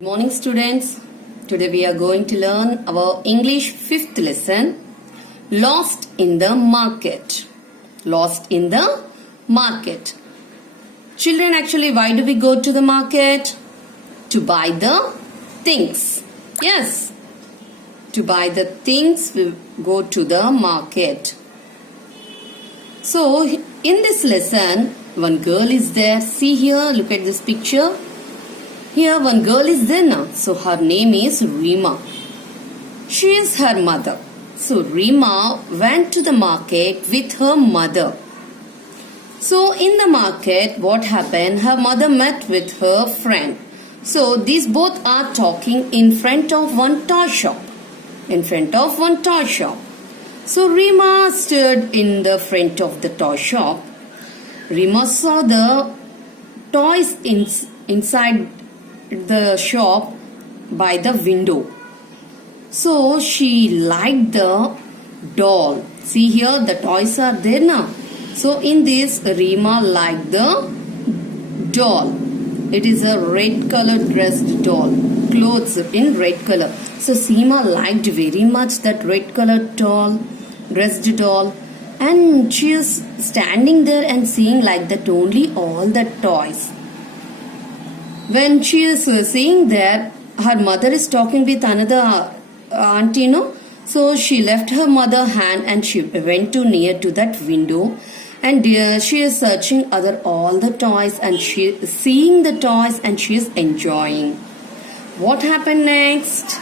Good morning students. Today we are going to learn our English 5th lesson, Lost in the Market. Lost in the market. Children, actually why do we go to the market? To buy the things. Yes. To buy the things we go to the market. So in this lesson one girl is there. See here, look at this picture. Here one girl is there now. So her name is Rima. She is her mother. So Rima went to the market with her mother. So in the market, what happened? Her mother met with her friend. So these both are talking in front of one toy shop. In front of one toy shop. So Rima stood in the front of the toy shop. Rima saw the toys inside the shop by the window. So she liked the doll. See here, the toys are there now. So in this, Rima liked the doll. It is a red color dressed doll. Clothes in red color. So Seema liked very much that red colored doll, dressed doll. And she is standing there and seeing like that only all the toys. When she is seeing that, her mother is talking with another auntie, no? So she left her mother's hand and she went to near to that window. And she is searching all the toys and she is seeing the toys and she is enjoying. What happened next?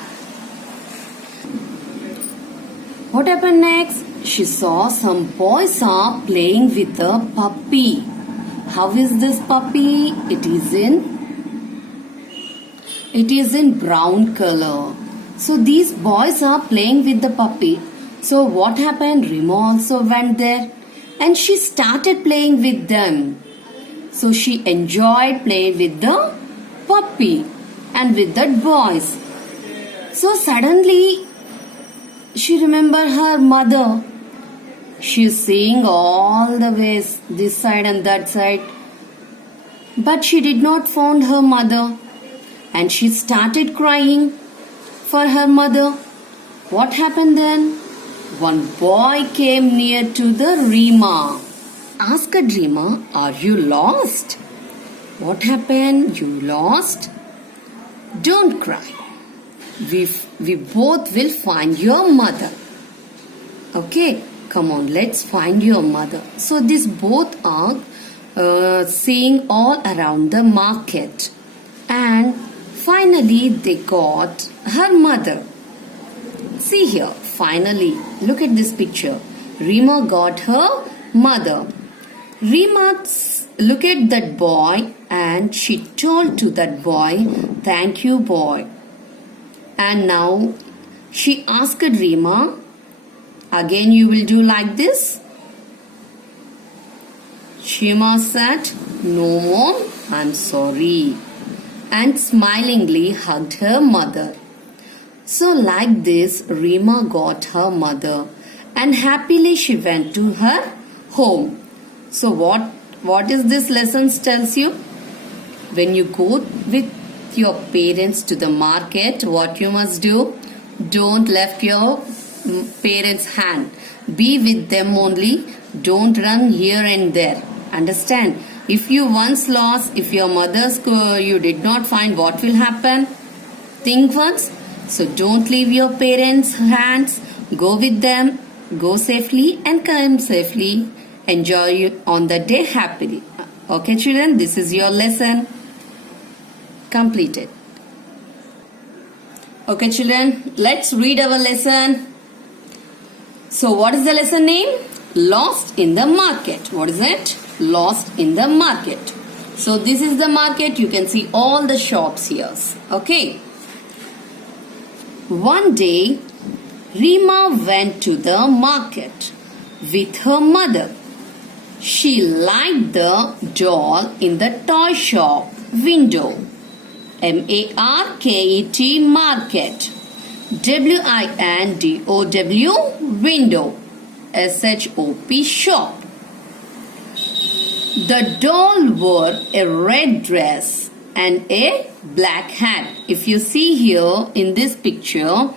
What happened next? She saw some boys are playing with a puppy. How is this puppy? It is in brown color. So these boys are playing with the puppy. So what happened? Rima also went there and she started playing with them. So she enjoyed playing with the puppy and with the boys. So suddenly she remembered her mother. She is seeing all the ways, this side and that side. But she did not find her mother. And she started crying for her mother. What happened then? One boy came near to the Rima. Asked Rima, "Are you lost?" What happened? You lost? Don't cry. We both will find your mother. Okay, come on, let's find your mother. So these both are seeing all around the market. And finally, they got her mother. See here, finally, look at this picture. Rima got her mother. Rima looked at that boy and she told to that boy, "Thank you, boy." And now she asked Rima, "Again you will do like this?" Rima said, "No more, I'm sorry." And smilingly hugged her mother. So like this, Rima got her mother and happily she went to her home. So what is this lesson tells you? When you go with your parents to the market, what you must do? Don't left your parents' hand. Be with them only. Don't run here and there. Understand? If you once lost, if your mother's you did not find, what will happen? Think once. So don't leave your parents' hands. Go with them. Go safely and come safely. Enjoy on the day happily. Okay, children, this is your lesson completed. Okay, children, let's read our lesson. So what is the lesson name? Lost in the market. What is it? Lost in the market. So this is the market. You can see all the shops here. Okay. One day, Rima went to the market with her mother. She liked the doll in the toy shop window. M-A-R-K-E-T market. W-I-N-D-O-W window. S-H-O-P shop. The doll wore a red dress and a black hat. If you see here in this picture,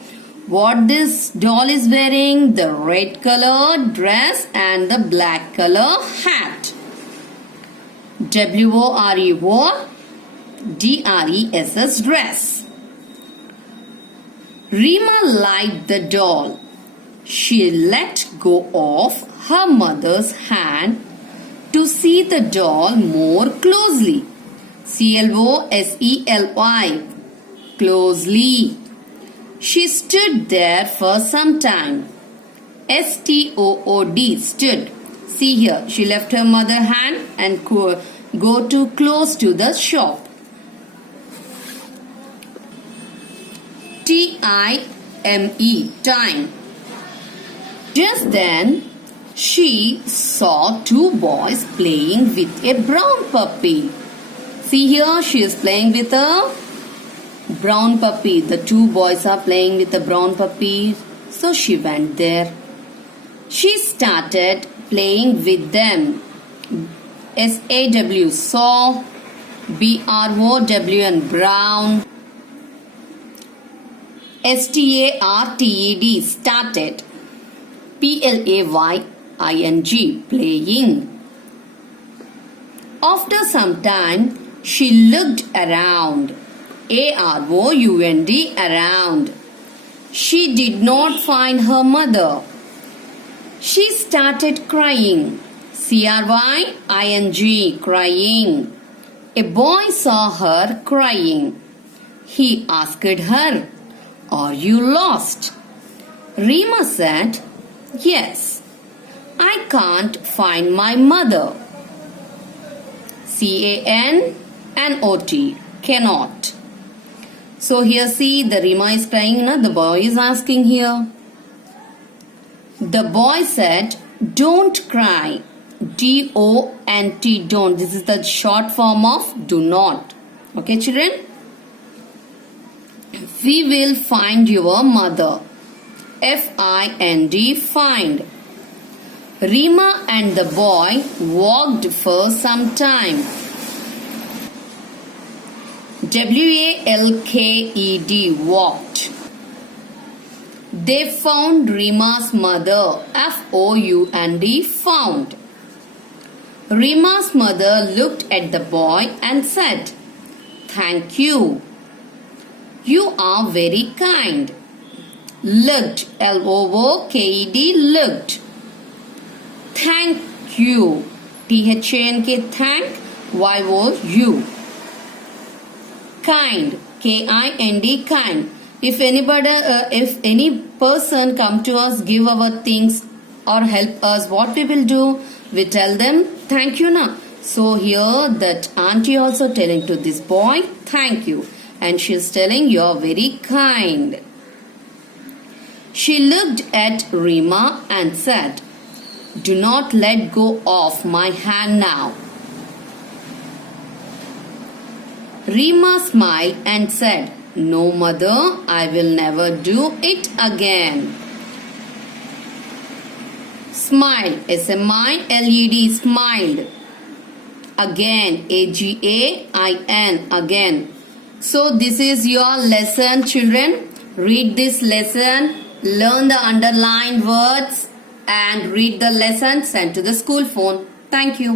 what this doll is wearing? The red color dress and the black color hat. WOREO-DRESS dress. Rima liked the doll. She let go of her mother's hand to see the doll more closely. CLOSELY. Closely. She stood there for some time. STOOD. Stood. See here, she left her mother's hand and go too close to the shop. TIME. Time. Just then, she saw two boys playing with a brown puppy. See here, she is playing with a brown puppy. The two boys are playing with a brown puppy. So she went there. She started playing with them. SAW, saw. BROW and brown. STARTED, started. PLAYING, playing. After some time, she looked around. AROUND, around. She did not find her mother. She started crying. CRYING, crying. A boy saw her crying. He asked her, "Are you lost?" Rima said, "Yes, I can't find my mother." CANNOT, cannot. So here see, the Rima is crying, the boy is asking here. The boy said, "Don't cry." DONT, don't. This is the short form of do not. Okay, children? We will find your mother. FIND, find. Rima and the boy walked for some time. WALKED, walked. They found Rima's mother. FOUND, found. Rima's mother looked at the boy and said, "Thank you. You are very kind." Looked, LOOKED, looked. Thank you. THANK, thank. YOU. Kind, KIND, kind. If any person come to us, give our things or help us, what we will do? We tell them thank you na. So here that auntie also telling to this boy thank you, and she is telling you are very kind. She looked at Rima and said, "Do not let go of my hand now." Rima smiled and said, "No, mother, I will never do it again." Smiled, SMILED, smiled. Again, AGAIN, again. So this is your lesson, children. Read this lesson, learn the underlined words and read the lesson sent to the school phone. Thank you.